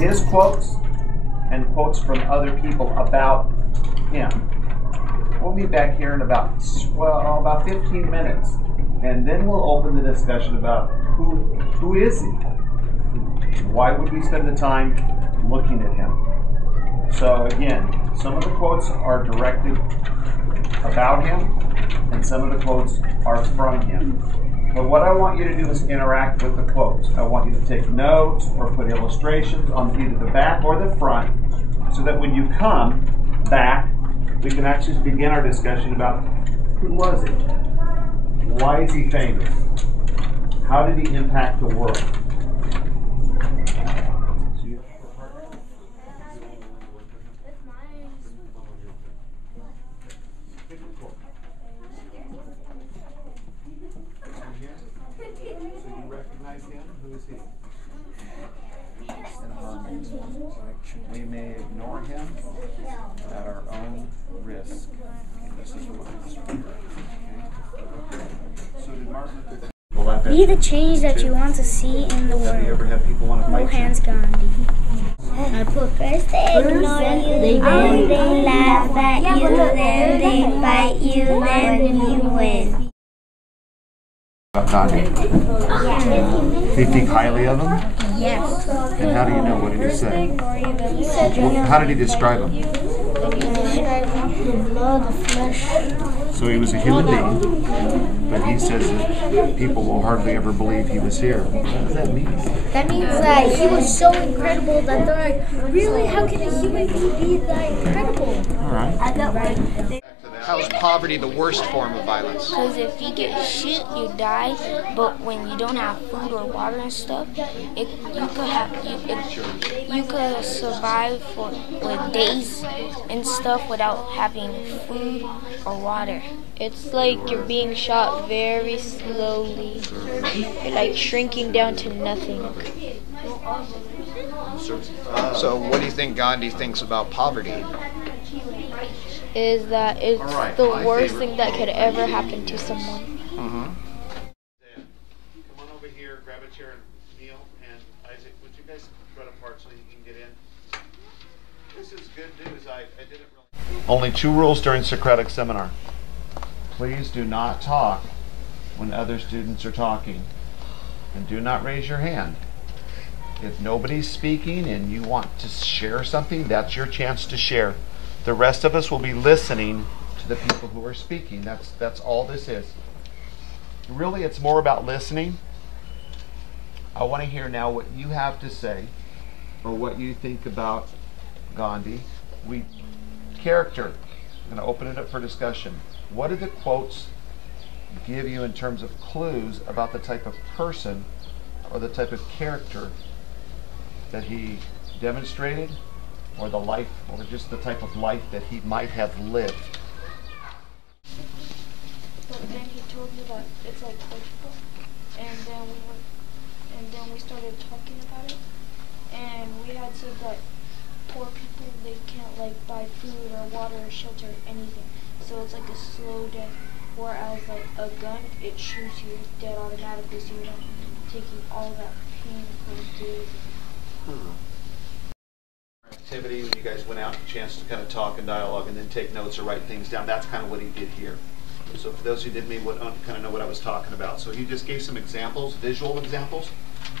his quotes and quotes from other people about him. We'll be back here in about 15 minutes, and then we'll open the discussion about who is he? Why would we spend the time looking at him? So again, some of the quotes are directed about him, and some of the quotes are from him. But what I want you to do is interact with the quotes. I want you to take notes or put illustrations on either the back or the front, so that when you come back, we can actually begin our discussion about who was he? Why is he famous? How did he impact the world? We may ignore him at our own risk. This is what So did Martin Luther King be the change that you want to see in the world? Have you ever had people want to fight you? Hands Gandhi. I put first they ignore you, then they laugh at you, then they fight you, then you win. Gandhi? Do you think highly of him? Yes. And how do you know? What did he say? He said, how did he describe him? He described the blood, the flesh. So he was a human being, but he says that people will hardly ever believe he was here. What does that mean? That means that he was so incredible that they're like, really? How can a human being be that incredible? All right. How is poverty the worst form of violence? Because if you get shit, you die. But when you don't have food or water and stuff, you could survive for days and stuff without having food or water. It's like you're being shot very slowly. You're like shrinking down to nothing. So what do you think Gandhi thinks about poverty? Is that it's the worst thing that could ever happen to someone. Come on over here, grab a chair, Neil and Isaac. Would you guys run apart so you can get in? This is good news. I didn't really. Only 2 rules during Socratic seminar. Please do not talk when other students are talking, and do not raise your hand. If nobody's speaking and you want to share something, that's your chance to share. The rest of us will be listening to the people who are speaking. That's all this is. Really, it's more about listening. I want to hear now what you have to say, or what you think about Gandhi. Character. I'm going to open it up for discussion. What do the quotes give you in terms of clues about the type of person or the type of character that he demonstrated, or the life, or just the type of life that he might have lived? But then he told me that it's like vegetable, and then we started talking about it, and we had said that poor people, they can't like buy food or water or shelter or anything, so it's like a slow death. Whereas like a gun, it shoots you dead automatically, so you're not taking all that pain for days. Activity when you guys went out, a chance to kind of talk and dialogue and then take notes or write things down. That's kind of what he did here. So for those who did kind of know what I was talking about. So he just gave some examples, visual examples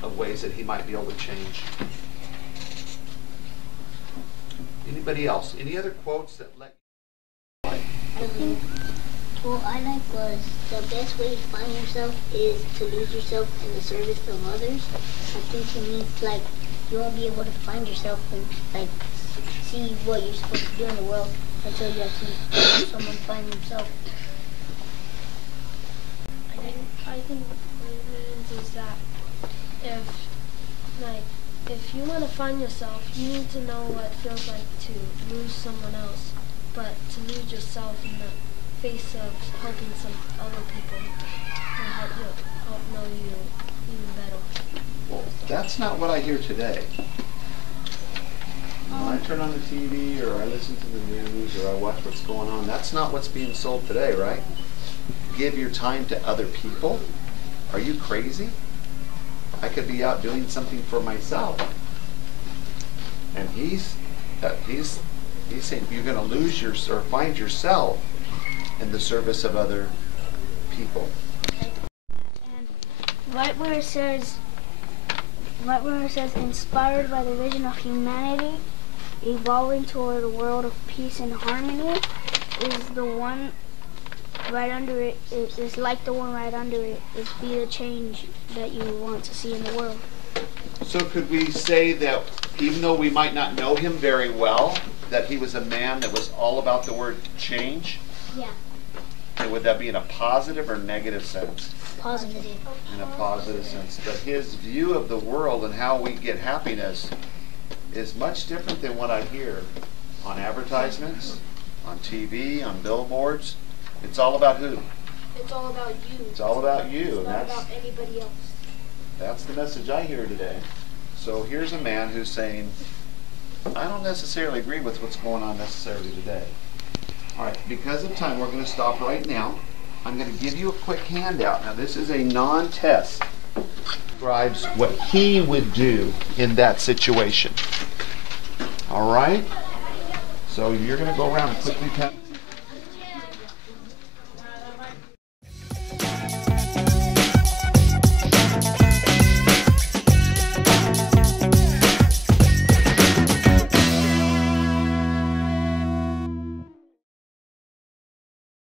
of ways that he might be able to change. Anybody else? Any other quotes that let you? I think what I like was the best way to find yourself is to lose yourself in the service of others. I think he means like you won't be able to find yourself and like see what you're supposed to do in the world until you actually help someone find themselves. I think what it means is that if you want to find yourself, you need to know what it feels like to lose someone else, but to lose yourself in the face of helping some other people and help know you even better. Well, that's not what I hear today. When I turn on the TV or I listen to the news or I watch what's going on, that's not what's being sold today, right? Give your time to other people? Are you crazy? I could be out doing something for myself. And he's saying you're going to lose your or find yourself in the service of other people. And right where it says, inspired by the vision of humanity, evolving toward a world of peace and harmony, is the one right under it. It's like the one right under it. Is be the change that you want to see in the world. So could we say that even though we might not know him very well, that he was a man that was all about the word change? Yeah. And would that be in a positive or negative sense? Positive. In a positive sense. But his view of the world and how we get happiness is much different than what I hear on advertisements, on TV, on billboards. It's all about who? It's all about you. It's all about you. It's And not about anybody else. that's the message I hear today. So here's a man who's saying, I don't necessarily agree with what's going on necessarily today. All right, because of time, we're going to stop right now. I'm going to give you a quick handout. Now, this is a non-test. Describes what he would do in that situation. All right? So you're going to go around and quickly tap.